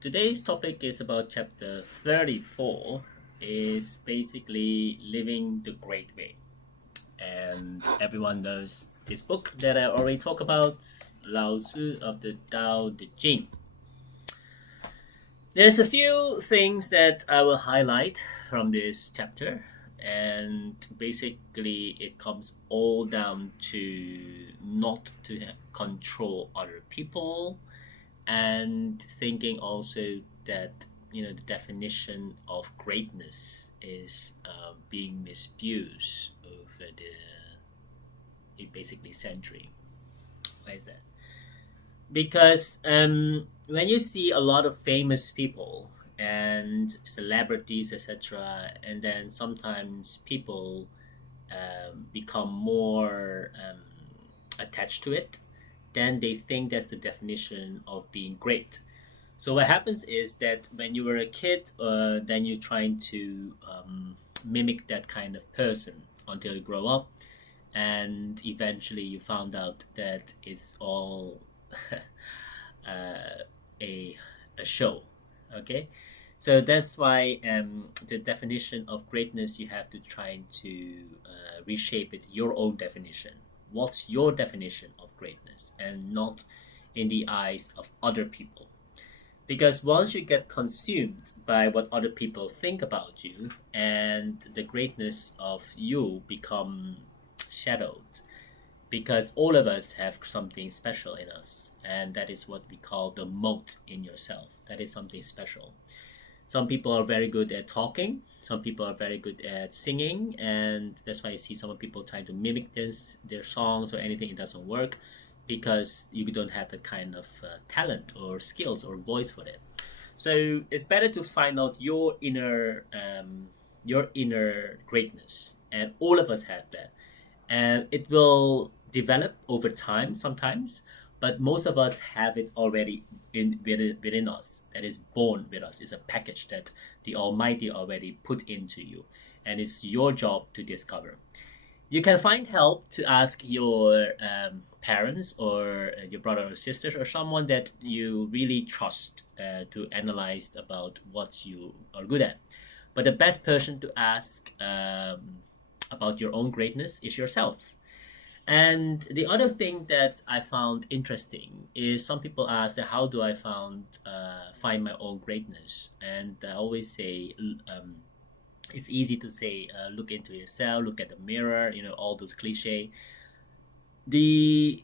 Today's topic is about chapter 34 is basically living the great way. And everyone knows this book that I already talked about, Lao Tzu of the Tao Te Ching. There's a few things that I will highlight from this chapter, and basically it comes all down to not to control other people and thinking also that the definition of greatness is being misused over the basically century. Why is that? Because when you see a lot of famous people and celebrities, etc., and then sometimes people become more attached to it, then they think that's the definition of being great. So what happens is that when you were a kid, then you're trying to mimic that kind of person until you grow up, and eventually you found out that it's all uh, a a show. Okay, so that's why the definition of greatness you have to try to reshape it your own definition. What's your definition of greatness, and not in the eyes of other people? Because once you get consumed by what other people think about you, and the greatness of you become shadowed, because all of us have something special in us, and that is what we call the moat in yourself. That is something special. Some people are very good at talking, some people are very good at singing, and that's why I see some people trying to mimic their songs or anything. It doesn't work because you don't have that kind of talent or skills or voice for it. So it's better to find out your inner greatness, and all of us have that, and it will develop over time sometimes, but most of us have it already within us, that is born with us. It's a package that the almighty already put into you, and it's your job to discover. You can find help to ask your parents or your brother or sisters or someone that you really trust to analyze about what you are good at. But the best person to ask about your own greatness is yourself. And the other thing that I found interesting is some people ask that how do I find my own greatness? And I always say it's easy to say look into yourself, look at the mirror, all those cliche. The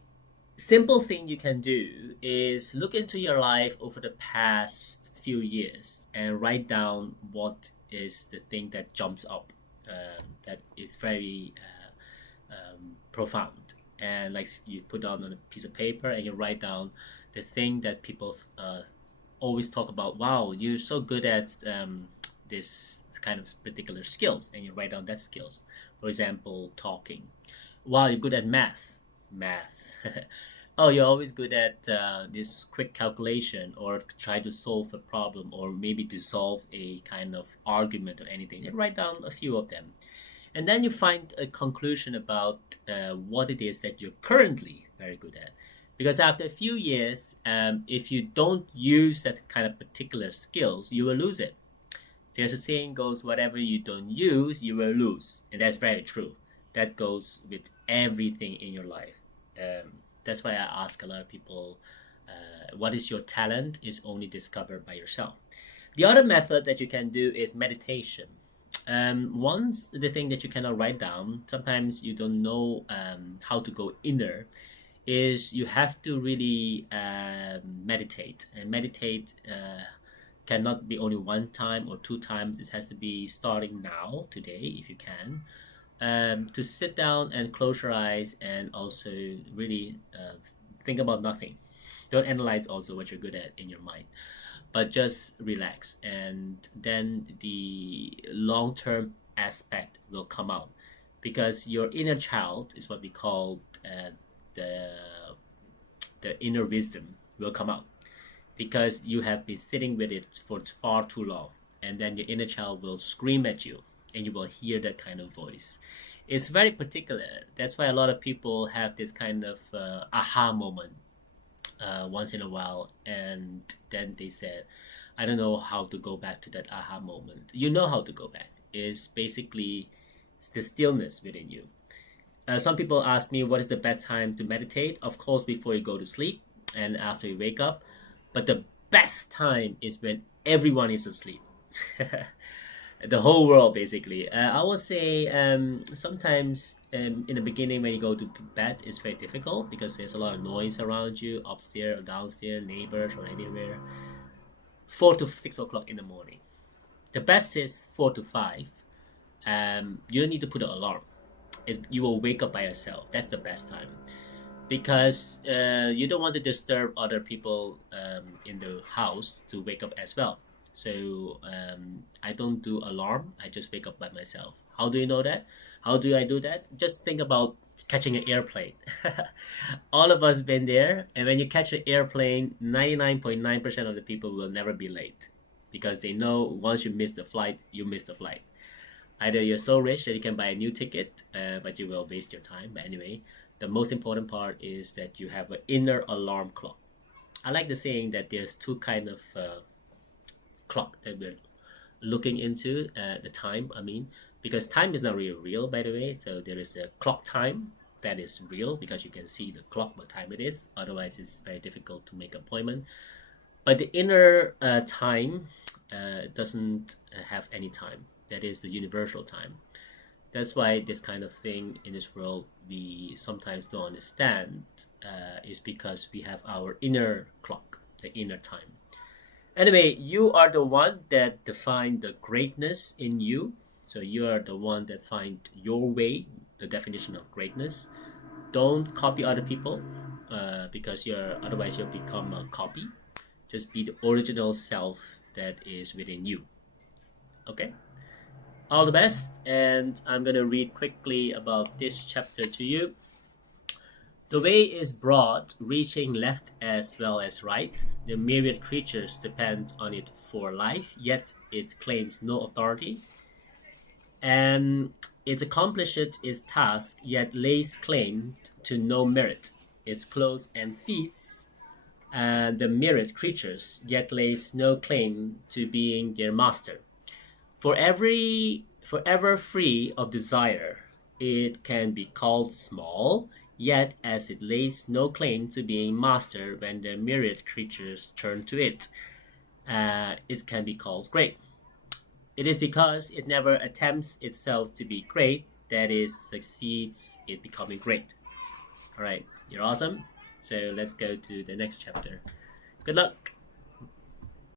simple thing you can do is look into your life over the past few years and write down what is the thing that jumps up, that is very profound, and like you put down on a piece of paper and you write down the thing that people always talk about. Wow, you're so good at this kind of particular skills, and you write down that skills. For example, talking. Wow, you're good at math. Oh, you're always good at this quick calculation, or try to solve a problem, or maybe dissolve a kind of argument or anything, and write down a few of them. And then you find a conclusion about what it is that you're currently very good at. Because after a few years, if you don't use that kind of particular skills, you will lose it. There's a saying goes, whatever you don't use, you will lose. And that's very true. That goes with everything in your life. That's why I ask a lot of people, what is your talent is only discovered by yourself. The other method that you can do is meditation. Once the thing that you cannot write down, sometimes you don't know how to go inner, is you have to really meditate. And meditate cannot be only one time or two times. It has to be starting now, today, if you can. To sit down and close your eyes and also really think about nothing. Don't analyze also what you're good at in your mind, but just relax, and then the long-term aspect will come out, because your inner child is what we call the the inner wisdom will come out, because you have been sitting with it for far too long, and then your inner child will scream at you, and you will hear that kind of voice. It's very particular. That's why a lot of people have this kind of aha moment once in a while, and then they said, I don't know how to go back to that aha moment. You know how to go back. It's basically the stillness within you. Some people ask me what is the best time to meditate. Of course, before you go to sleep and after you wake up. But the best time is when everyone is asleep. The whole world, basically. I would say sometimes in the beginning when you go to bed, it's very difficult because there's a lot of noise around you, upstairs or downstairs, neighbors or anywhere. 4 to 6 o'clock in the morning. The best is 4 to 5. You don't need to put an alarm. You will wake up by yourself. That's the best time because you don't want to disturb other people in the house to wake up as well. So I don't do alarm. I just wake up by myself. How do you know that? How do I do that? Just think about catching an airplane. All of us been there, and when you catch an airplane, 99.9% of the people will never be late because they know once you miss the flight, you miss the flight. Either you're so rich that you can buy a new ticket, but you will waste your time. But anyway, the most important part is that you have an inner alarm clock. I like the saying that there's two kind of clock that we're looking into, the time, I mean, because time is not really real, by the way. So there is a clock time that is real because you can see the clock what time it is. Otherwise, it's very difficult to make appointment. But the inner time doesn't have any time. That is the universal time. That's why this kind of thing in this world we sometimes don't understand is because we have our inner clock, the inner time. Anyway, you are the one that define the greatness in you. So you are the one that find your way, the definition of greatness. Don't copy other people because otherwise you'll become a copy. Just be the original self that is within you. Okay? All the best, and I'm going to read quickly about this chapter to you. The way is broad, reaching left as well as right. The myriad creatures depend on it for life, yet it claims no authority. And it accomplishes its task, yet lays claim to no merit. It clothes and feeds the myriad creatures, yet lays no claim to being their master. Forever free of desire, it can be called small, yet as it lays no claim to being master when the myriad creatures turn to it, it can be called great. It is because it never attempts itself to be great that it succeeds in becoming great. Alright, you're awesome. So let's go to the next chapter. Good luck.